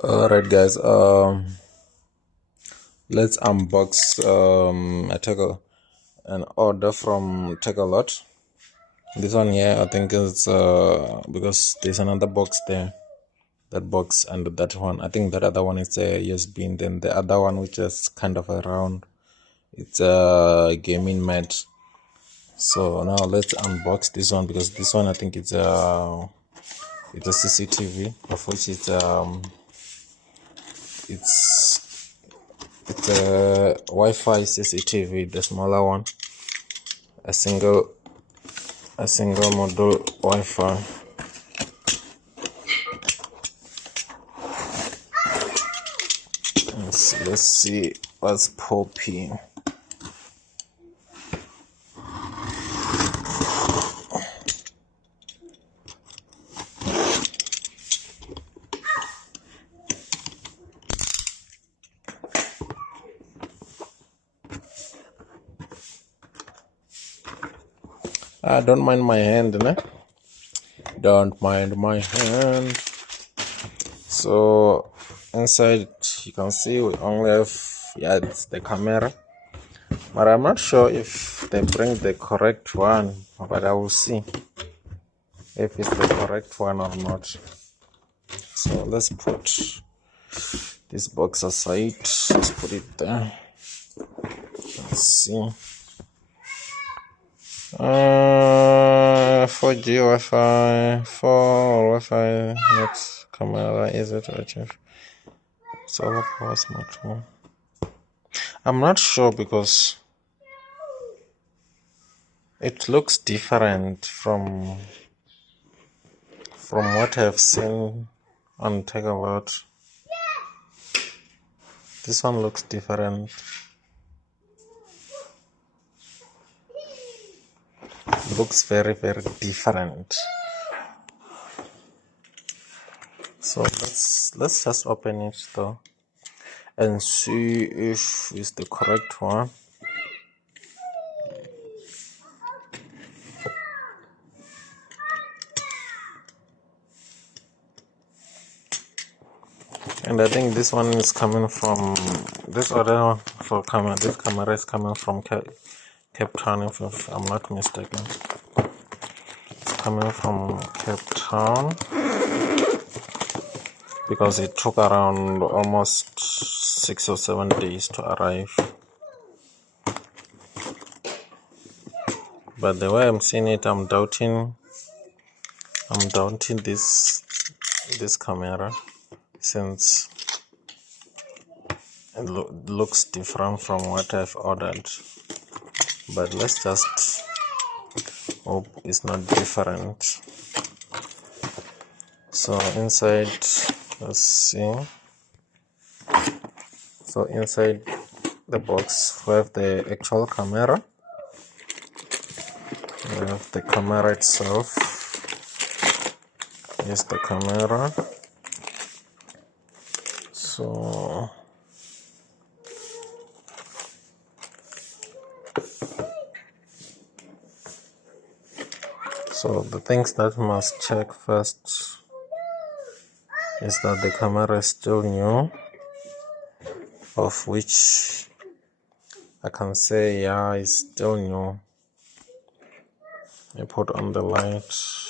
Alright guys, let's unbox an order from Takealot. This one here I think is because there's another box there. That box and that one. I think that other one is a USB, and then the other one which is kind of a round, it's a gaming mat. So now let's unbox this one, because this one I think it's a CCTV, of which it's a Wi-Fi CCTV, the smaller one, a single module Wi-Fi. Let's see what's popping. Don't mind my hand, né? Don't mind my hand. So inside you can see we only have, it's the camera, but I'm not sure if they bring the correct one, but I will see if it's the correct one or not. So let's put this box aside. Let's put it there. Let's see. 4G Wi-Fi, 4 Wi-Fi, next camera, easy to achieve. Solar power smartphone. I'm not sure because it looks different from what I've seen on Takealot. This one looks different. Looks very, very different. So let's just open it though and see if it's the correct one. And I think this one is coming from this other for camera. This camera is coming from Cape Town, if I'm not mistaken. It's coming from Cape Town because it took around almost 6 or 7 days to arrive. But the way I'm seeing it, I'm doubting this camera, since it looks different from what I've ordered. But let's just hope it's not different. So inside, let's see. So inside the box we have the actual camera. We have the camera itself. Here's the camera. So the things that we must check first is that the camera is still new, of which I can say, yeah, it's still new. I put on the light,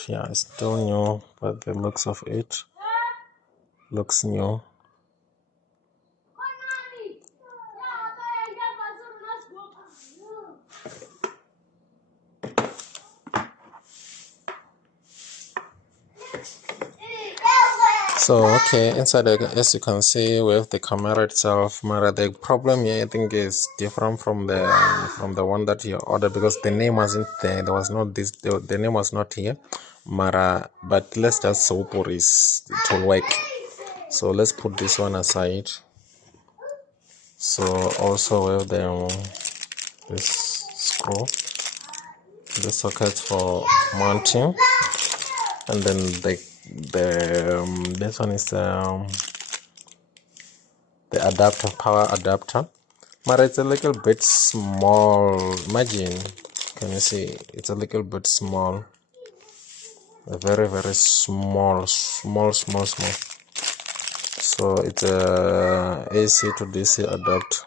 yeah, it's still new, but the looks of it looks new. So okay, inside as you can see, we have the camera itself. The problem here I think is different from the one that you ordered, because the name wasn't there. There was not this. The name was not here. But let's just hope it will work. So let's put this one aside. So also we have this screw, the sockets for mounting, and then this one is the adapter, power adapter, but it's a little bit small. Imagine, can you see? It's a little bit small, a very, very small. So it's a AC to DC adapter.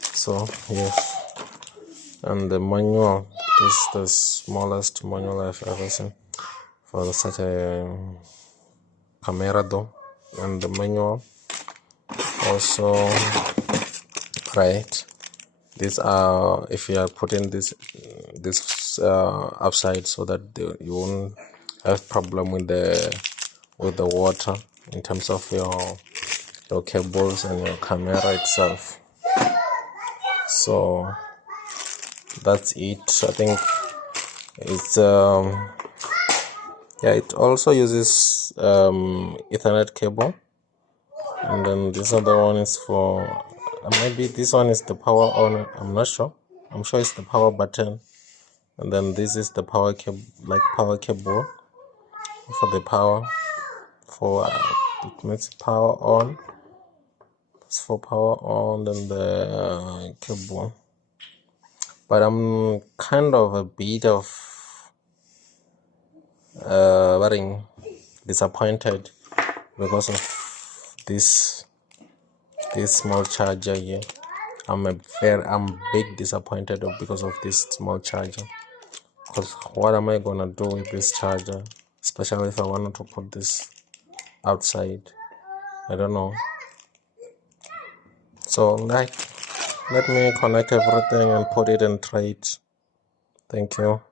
So yes, and the manual, this is the smallest manual I've ever seen for such a camera though. And the manual also, right, these are, if you are putting this upside so that you won't have problem with the water in terms of your cables and your camera itself. So that's it. I think it's yeah, it also uses Ethernet cable, and then this other one is for maybe this one is the power on. I'm not sure. I'm sure it's the power button, and then this is the power cable, like power cable for the power. For it makes power on. It's for power on, then the cable. But I'm kind of a bit of disappointed because of this small charger here. I'm big disappointed because of this small charger. Because what am I gonna do with this charger, especially if I wanted to put this outside? I don't know. So let me connect everything and put it and try it. Thank you.